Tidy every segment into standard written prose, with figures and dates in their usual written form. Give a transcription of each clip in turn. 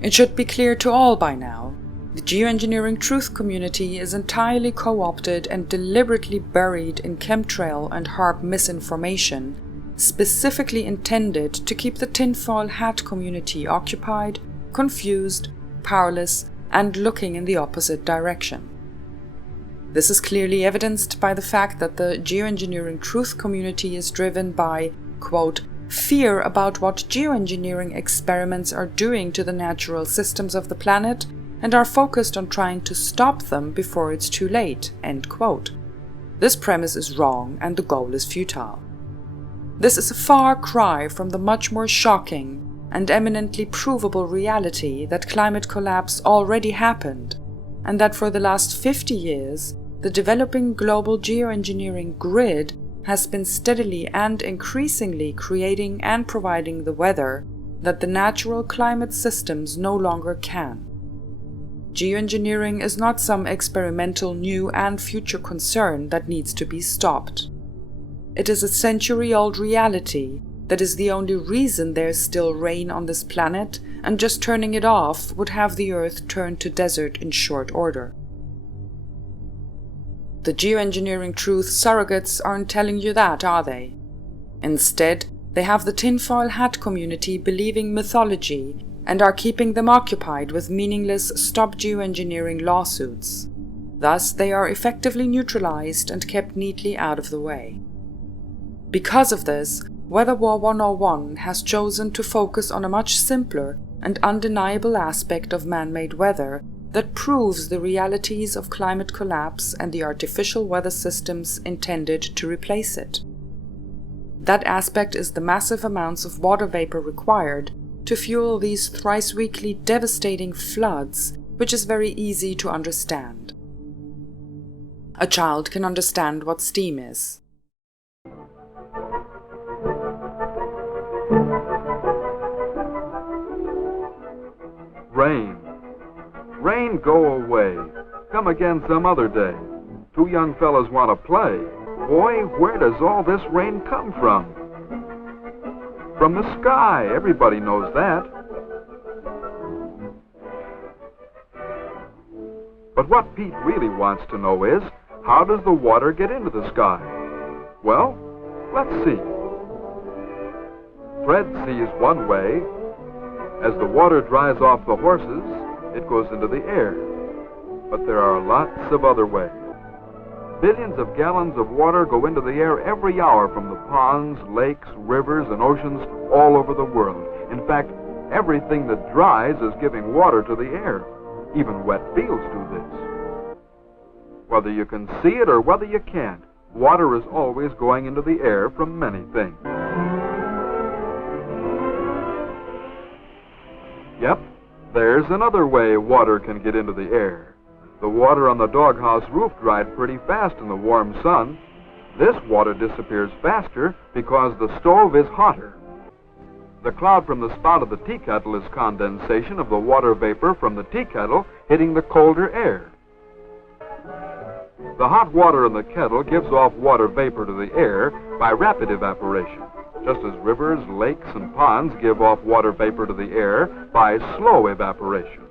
It should be clear to all by now, the geoengineering truth community is entirely co-opted and deliberately buried in chemtrail and HAARP misinformation, specifically intended to keep the tinfoil hat community occupied, confused, powerless, and looking in the opposite direction. This is clearly evidenced by the fact that the geoengineering truth community is driven by, quote, fear about what geoengineering experiments are doing to the natural systems of the planet and are focused on trying to stop them before it's too late, end quote. This premise is wrong and the goal is futile. This is a far cry from the much more shocking and eminently provable reality that climate collapse already happened, and that for the last 50 years, the developing global geoengineering grid has been steadily and increasingly creating and providing the weather that the natural climate systems no longer can. Geoengineering is not some experimental new and future concern that needs to be stopped. It is a century-old reality that is the only reason there's still rain on this planet, and just turning it off would have the Earth turn to desert in short order. The geoengineering truth surrogates aren't telling you that, are they? Instead, they have the tinfoil hat community believing mythology and are keeping them occupied with meaningless Stop Geoengineering lawsuits. Thus, they are effectively neutralized and kept neatly out of the way. Because of this, Weather War 101 has chosen to focus on a much simpler and undeniable aspect of man-made weather that proves the realities of climate collapse and the artificial weather systems intended to replace it. That aspect is the massive amounts of water vapor required to fuel these thrice-weekly devastating floods, which is very easy to understand. A child can understand what steam is. Rain. Rain, go away. Come again some other day. Two young fellas want to play. Boy, where does all this rain come from? From the sky. Everybody knows that. But what Pete really wants to know is, how does the water get into the sky? Well, let's see. Fred sees one way. As the water dries off the horses, it goes into the air. But there are lots of other ways. Billions of gallons of water go into the air every hour from the ponds, lakes, rivers, and oceans all over the world. In fact, everything that dries is giving water to the air. Even wet fields do this. Whether you can see it or whether you can't, water is always going into the air from many things. Yep, there's another way water can get into the air. The water on the doghouse roof dried pretty fast in the warm sun. This water disappears faster because the stove is hotter. The cloud from the spout of the tea kettle is condensation of the water vapor from the tea kettle hitting the colder air. The hot water in the kettle gives off water vapor to the air by rapid evaporation, just as rivers, lakes, and ponds give off water vapor to the air by slow evaporation.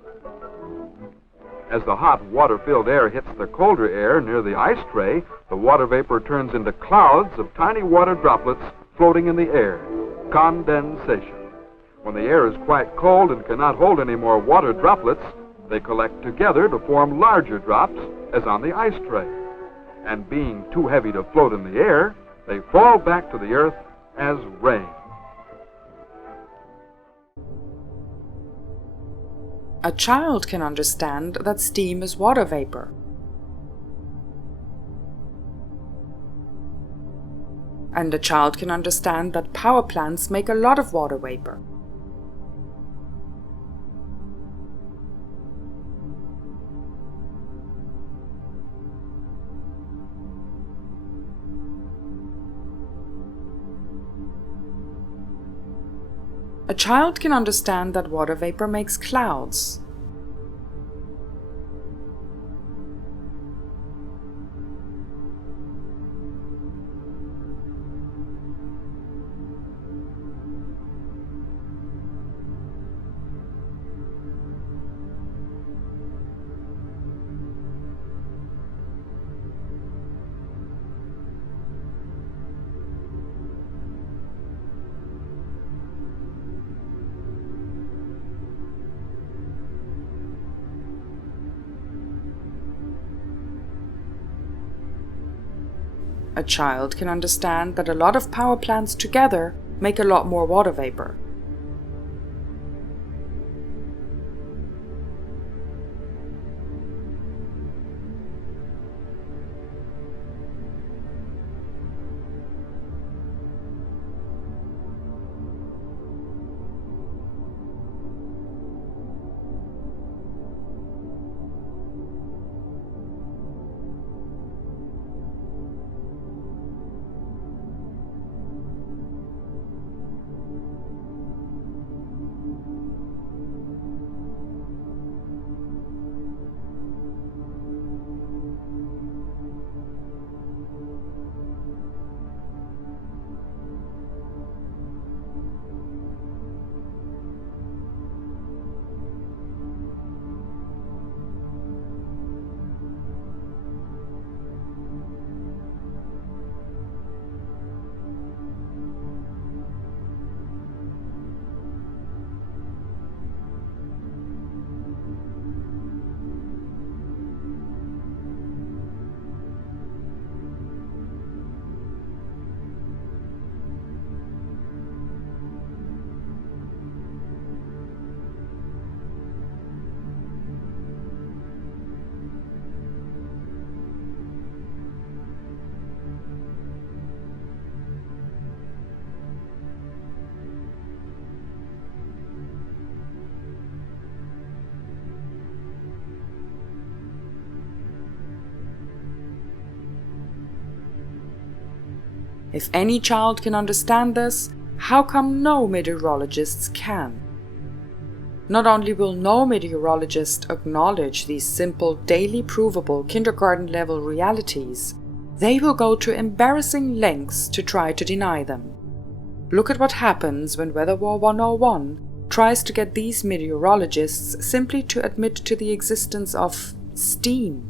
As the hot, water-filled air hits the colder air near the ice tray, the water vapor turns into clouds of tiny water droplets floating in the air. Condensation. When the air is quite cold and cannot hold any more water droplets, they collect together to form larger drops, as on the ice tray. And being too heavy to float in the air, they fall back to the earth as rain. A child can understand that steam is water vapor. And a child can understand that power plants make a lot of water vapor. A child can understand that water vapor makes clouds. a child can understand that a lot of power plants together make a lot more water vapor. If any child can understand this, how come no meteorologists can? Not only will no meteorologist acknowledge these simple, daily provable kindergarten-level realities, they will go to embarrassing lengths to try to deny them. Look at what happens when Weather War 101 tries to get these meteorologists simply to admit to the existence of steam.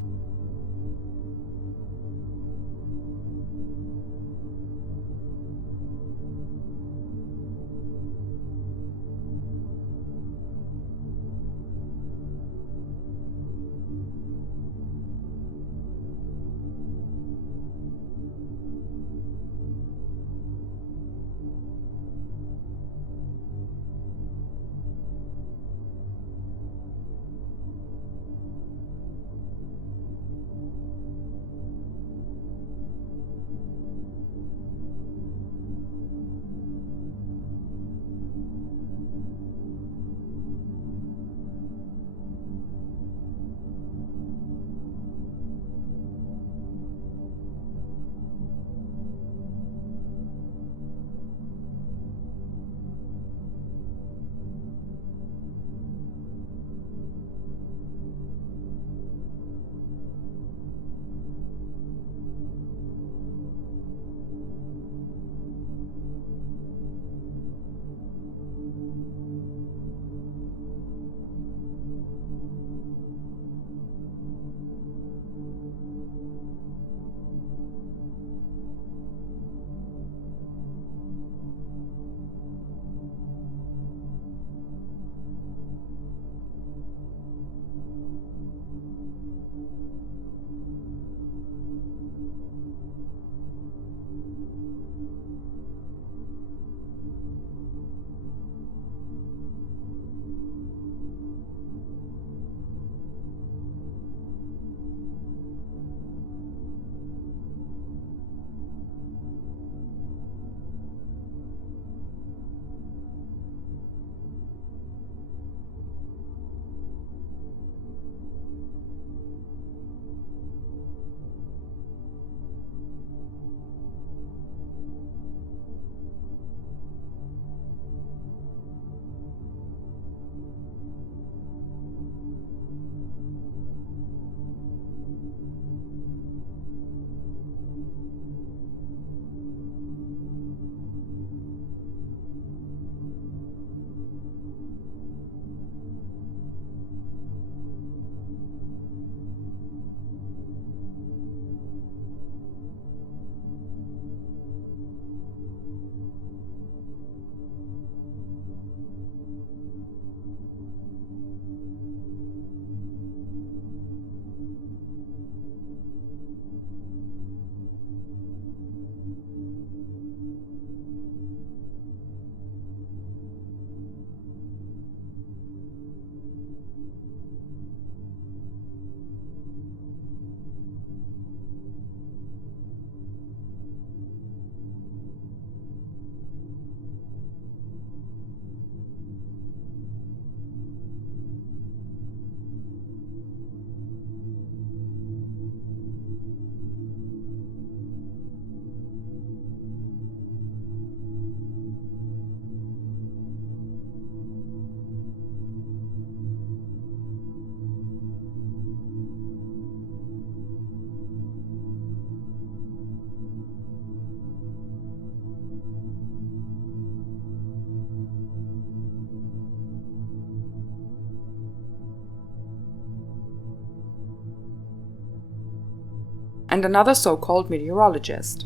and another so-called meteorologist.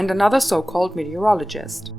And another so-called meteorologist.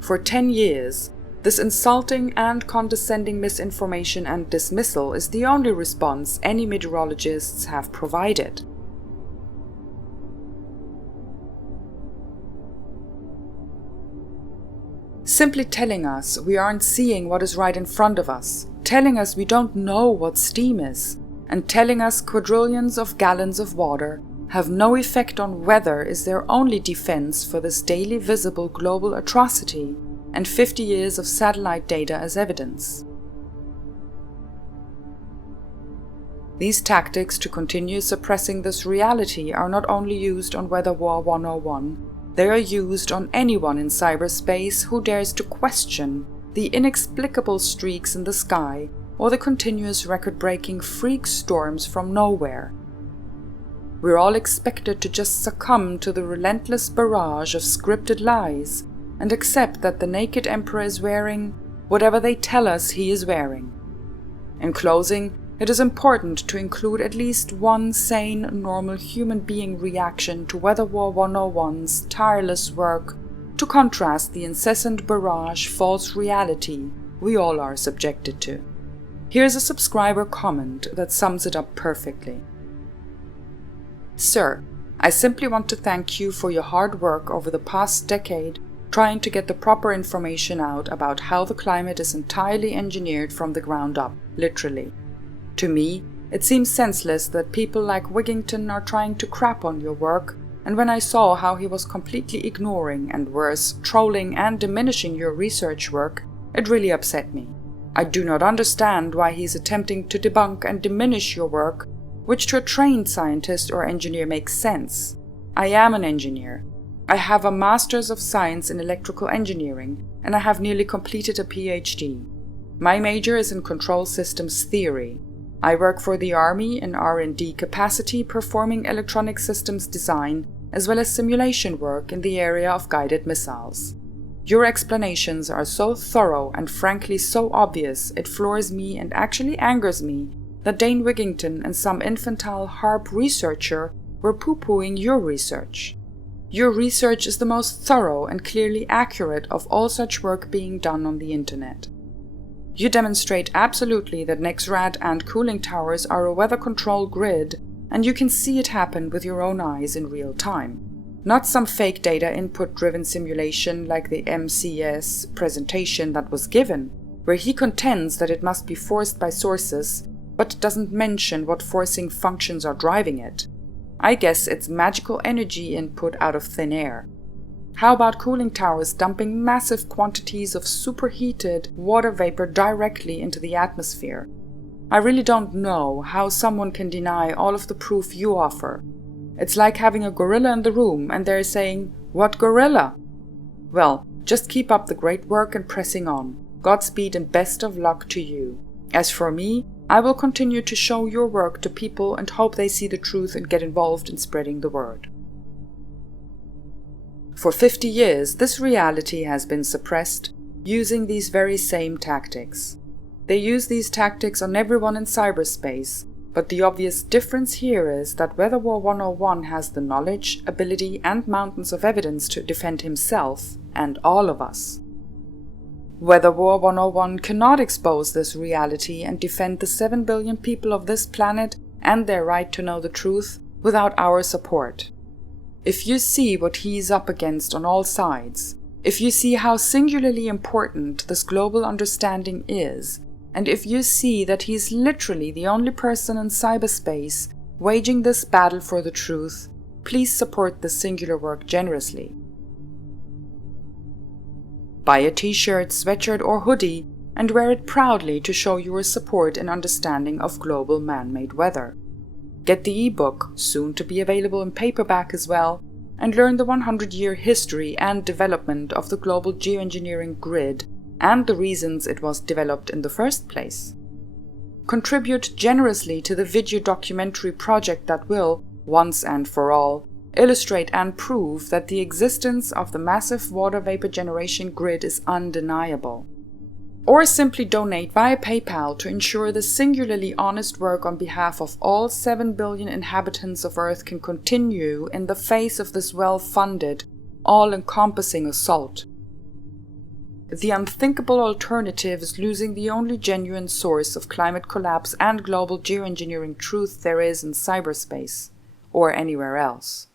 For 10 years, this insulting and condescending misinformation and dismissal is the only response any meteorologists have provided. Simply telling us we aren't seeing what is right in front of us, telling us we don't know what steam is, and telling us quadrillions of gallons of water have no effect on weather is their only defense for this daily visible global atrocity and 50 years of satellite data as evidence. These tactics to continue suppressing this reality are not only used on Weather War 101, they are used on anyone in cyberspace who dares to question the inexplicable streaks in the sky or the continuous record-breaking freak storms from nowhere. We're all expected to just succumb to the relentless barrage of scripted lies and accept that the naked emperor is wearing whatever they tell us he is wearing. In closing, it is important to include at least one sane, normal human being reaction to Weather War 101's tireless work to contrast the incessant barrage false reality we all are subjected to. Here's a subscriber comment that sums it up perfectly. Sir, I simply want to thank you for your hard work over the past decade trying to get the proper information out about how the climate is entirely engineered from the ground up, literally. To me, it seems senseless that people like Wigington are trying to crap on your work, and when I saw how he was completely ignoring and worse, trolling and diminishing your research work, it really upset me. I do not understand why he is attempting to debunk and diminish your work, which to a trained scientist or engineer makes sense. I am an engineer. I have a Master's of Science in Electrical Engineering, and I have nearly completed a PhD. My major is in Control Systems Theory. I work for the Army in R&D capacity, performing electronic systems design as well as simulation work in the area of guided missiles. Your explanations are so thorough and frankly so obvious it floors me and actually angers me that Dane Wigington and some infantile HARP researcher were poo-pooing your research. Your research is the most thorough and clearly accurate of all such work being done on the internet. You demonstrate absolutely that NEXRAD and cooling towers are a weather control grid, and you can see it happen with your own eyes in real time. Not some fake data input-driven simulation like the MCS presentation that was given, where he contends that it must be forced by sources, but doesn't mention what forcing functions are driving it. I guess it's magical energy input out of thin air. How about cooling towers dumping massive quantities of superheated water vapor directly into the atmosphere? I really don't know how someone can deny all of the proof you offer. It's like having a gorilla in the room and they're saying, "What gorilla?" Well, just keep up the great work and pressing on. Godspeed and best of luck to you. As for me, I will continue to show your work to people and hope they see the truth and get involved in spreading the word. For 50 years, this reality has been suppressed using these very same tactics. They use these tactics on everyone in cyberspace, but the obvious difference here is that Weather War 101 has the knowledge, ability, and mountains of evidence to defend himself and all of us. Weather War 101 cannot expose this reality and defend the 7 billion people of this planet and their right to know the truth without our support. If you see what he is up against on all sides, if you see how singularly important this global understanding is, and if you see that he is literally the only person in cyberspace waging this battle for the truth, please support this singular work generously. Buy a t-shirt, sweatshirt or hoodie and wear it proudly to show your support and understanding of global man-made weather. Get the ebook, soon to be available in paperback as well, and learn the 100-year history and development of the Global Geoengineering grid and the reasons it was developed in the first place. Contribute generously to the video documentary project that will, once and for all, illustrate and prove that the existence of the massive water vapor generation grid is undeniable. Or simply donate via PayPal to ensure the singularly honest work on behalf of all 7 billion inhabitants of Earth can continue in the face of this well-funded, all-encompassing assault. The unthinkable alternative is losing the only genuine source of climate collapse and global geoengineering truth there is in cyberspace, or anywhere else.